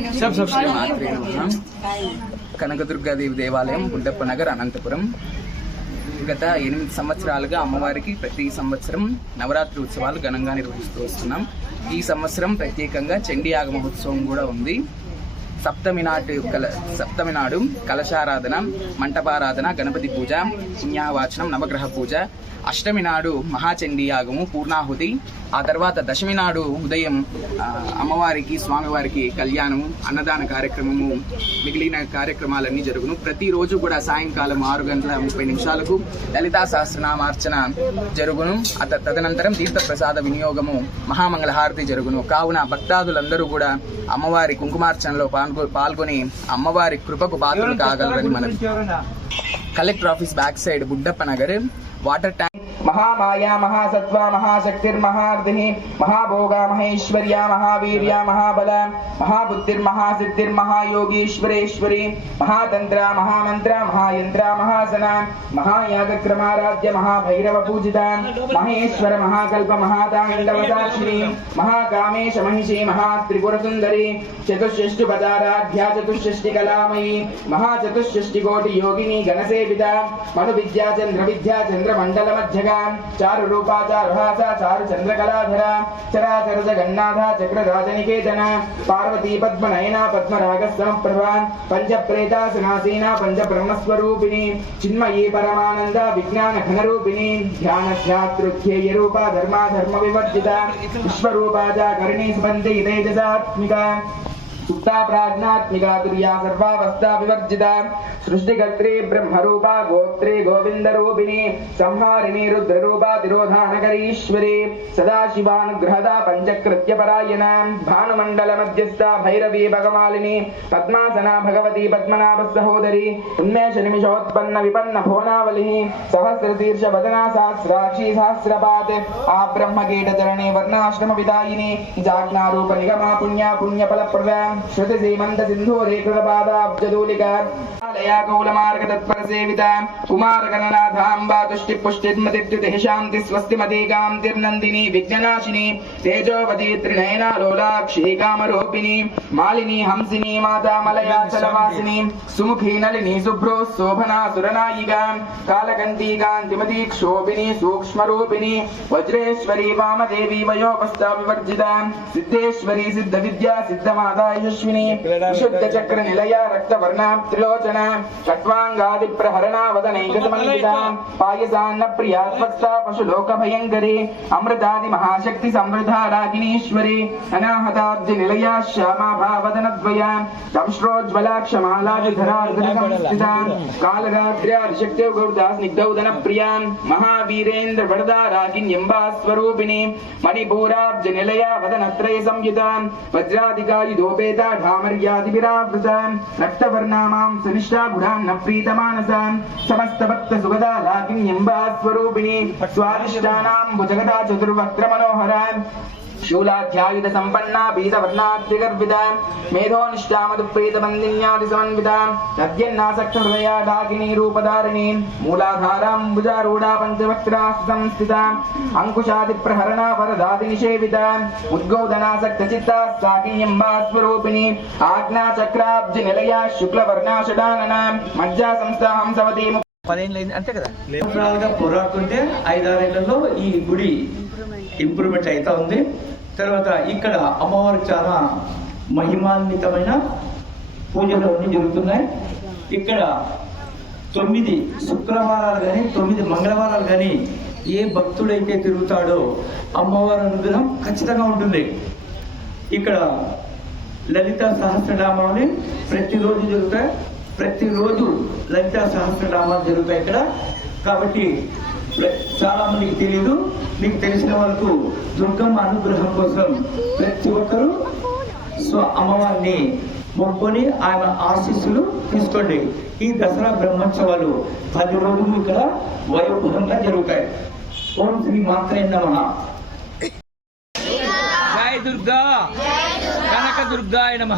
శ్రీమాత్రే నమః. కనకదుర్గాదేవి దేవాలయం బుడ్డప్ప నగర్ అనంతపురం. గత ఎనిమిది సంవత్సరాలుగా అమ్మవారికి ప్రతి సంవత్సరం నవరాత్రి ఉత్సవాలు ఘనంగా నిర్వహిస్తూ వస్తున్నాం. ఈ సంవత్సరం ప్రత్యేకంగా చండీ ఆగమ మహోత్సవం కూడా ఉంది. సప్తమి నాటి కల సప్తమి నాడు కలశారాధన మంటపారాధన గణపతి పూజ పుణ్యావాచనం నవగ్రహ పూజ అష్టమి నాడు మహాచండీ యాగము పూర్ణాహుతి ఆ తర్వాత దశమి నాడు ఉదయం అమ్మవారికి స్వామివారికి కళ్యాణము అన్నదాన కార్యక్రమము మిగిలిన కార్యక్రమాలన్నీ జరుగును. ప్రతిరోజు కూడా సాయంకాలం ఆరు గంటల ముప్పై నిమిషాలకు లలితా సహస్రనామార్చన జరుగును. అత తదనంతరం తీర్థప్రసాద వినియోగము మహామంగళహారతి జరుగును. కావున భక్తాదులందరూ కూడా అమ్మవారి కుంకుమార్చనలో పాల్గొ పాల్గొని అమ్మవారి కృపకు పాత్రలు కాగలరని మనం collector office back side Buddappa Nagar. water tank మహామాయా మహాసత్వ మహాశక్తిర్మహార్ధి మహాభోగా మహేశ్వర్య మహావీర్య మహాబల మహాబుద్ధిర్మహాసిద్ధిర్మహాయోగీశ్వరేశ్వరి మహాతంత్ర మహామంత్ర మహాయంత్ర మహాసన మహాయాగక్రమారాధ్య మహాభైరవ పూజిత మహేశ్వర మహాకల్ప మహాతాండవసాక్షిణి మహాకామేశ మహిషి మహాత్రిపుర సుందరి చతుషష్టి పదారాధ్యా చతుషష్టి కళామయీ మహాచతుషష్టి కోటి యోగిని గణసేవిత మను విద్యా చంద్ర విద్యా చంద్ర మండల మధ్యగా చారు రూపా చారు హాస చారు చంద్రకళాధర చరాచర జగన్నాథ చక్రరాజనికేతన. పార్వతీ పద్మనయన పద్మరాగ సమప్రభా పంచ ప్రేతాసనాసీన పంచ బ్రహ్మస్వరూపిణి చిన్మయీ పరమానంద విజ్ఞాన ఘనరూపిణి ధ్యాన ధ్యాతృధ్యేయ రూప ధర్మా ధర్మ వివర్జిత విశ్వరూపా చ కరుణీ స్పంది తేజసాత్మిక. सुप्ता प्राज्ञात्मिका तुर्या सर्वावस्था विवर्जिता सृष्टिकर्त्रे ब्रह्मरूपा गोत्रे गोविन्दरूपिणी, संहारिणी रुद्ररूपा तिरोधानकरीश्वरी सदाशिवानुग्रहदा पञ्चकृत्यपरायणा, भानुमण्डलमध्यस्था भैरवी भगमालिनी, पद्मासना भगवती पद्मनाभसहोदरी उन्मेष निमिषोत्पन्न विपन्न भुवनावलिः सहस्रशीर्षवदना सहस्राक्षी सहस्रपात् आब्रह्मकीटचरणे वर्णाश्रमविदायिनी जाज्ञारूपनिगमा पुण्या पुण्यफलप्रदा। బ్రహ్మకీట చరణే వర్ణాశ్రమ విదాయిని జాజ్ఞారూప నిగమా పుణ్య పుణ్య ఫలప్రద శృతి సీమంత సింధూరే కృతపాదాబ్జదూలిక ఆలయా కౌలమార్గ తత్పర సేవిత కుమార గణనాథాంబా తుష్టి పుష్టిర్మతిర్యుతి శాంతి స్వస్తి మదీగాం తిర్నందిని విఘ్ననాశిని తేజోవతి త్రినయనా లోలాక్షి కామరూపిణి మాలిని హంసిని మాతా మలయాచలవాసిని సుముఖి నళిని षट्वाङ्गादिप्रहरणावदनैकसमन्विता पायसान्न प्रियात्मस्ता पशुलोकभयङ्करे अमृतादिमहाशक्ति संवृधा रागिणीश्वरे अनाहताब्जनिलया श्यामाभावदनद्वया दंश्रोज्ज्वलाक्षमालाधिधरार्धनसंस्थिता कालरात्र्यादिशक्त्यौ गौरदास्निग्धौदनप्रिया महावीरेन्द्र वरदा रागिण्यम्बा स्वरूपिणी मणिपूराब्जनिलया वदनत्रय संयुता वज्राधिकायुधोपेता ढामर्यादिभिरावृता रक्तवर्णामां सनिष्ठा వదనైక సమన్విత పాయసాన్న ప్రియా స్వరూపిణి సుగదా స్వరూపిణి స్వాదిష్టానాం భుజగదా చతుర్వక్ర మనోహర శూలాధ్యాయుధ సంపన్న పీతవర్ణాత్రిగర్విత మేధోనిష్టామదు ప్రీత బందిన్యాది సమన్విత నద్యన్నాసక్త హృదయ డాకిని రూపధారిణి మూలాధారాంబుజారూఢా పంచవక్త్రా సంస్థిత అంకుశాది ప్రహరణ వరదాది నిషేవిత ఉద్గోదనాసక్త చిత్త సాకిన్యంబా స్వరూపిణి ఆజ్ఞా చక్రాబ్జ నిలయ శుక్లవర్ణా షడానన మజ్జా సంస్థా హంసవతి పదేళ్ళు అంతే కదా? పోరాడుతుంటే ఐదారేళ్ళలో ఈ గుడి ఇంప్రూవ్మెంట్ అవుతా ఉంది. తర్వాత ఇక్కడ అమ్మవారు చాలా మహిమాన్వితమైన పూజలు అన్నీ జరుగుతున్నాయి. ఇక్కడ తొమ్మిది శుక్రవారాలు కానీ తొమ్మిది మంగళవారాలు కానీ ఏ భక్తుడైతే తిరుగుతాడో అమ్మవారి అనుగ్రహం ఖచ్చితంగా ఉంటుంది. ఇక్కడ లలిత సహస్రనామాలు ప్రతిరోజు జరుగుతాయి. ప్రతిరోజు లలిత సహస్రనామాలు జరుగుతాయి ఇక్కడ. కాబట్టి చాలా మందికి తెలియదు మీకు తెలిసిన వాళ్ళకు దుర్గమ్మ అనుగ్రహం కోసం ప్రతి ఒక్కరూ స్వ అమ్మవారిని మొక్కుని ఆయన ఆశీస్సులు తీసుకోండి. ఈ దసరా బ్రహ్మోత్సవాలు పది రోజులు ఇక్కడ వైభవంగా జరుగుతాయి. ఓం శ్రీ మాత్రే నమః. జై దుర్గా. కనక దుర్గాయ నమ.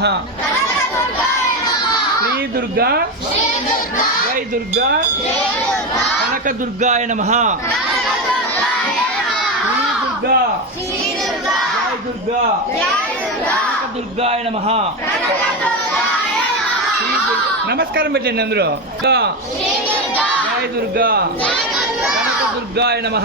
శ్రీ దుర్గా. జై దుర్గా. కనక దుర్గాయ నమ. దుర్గా జై దుర్గా కనక నమ నమస్కారం పెట్టండి అందరూ. జయ దుర్గా కనక దుర్గాయ నమ.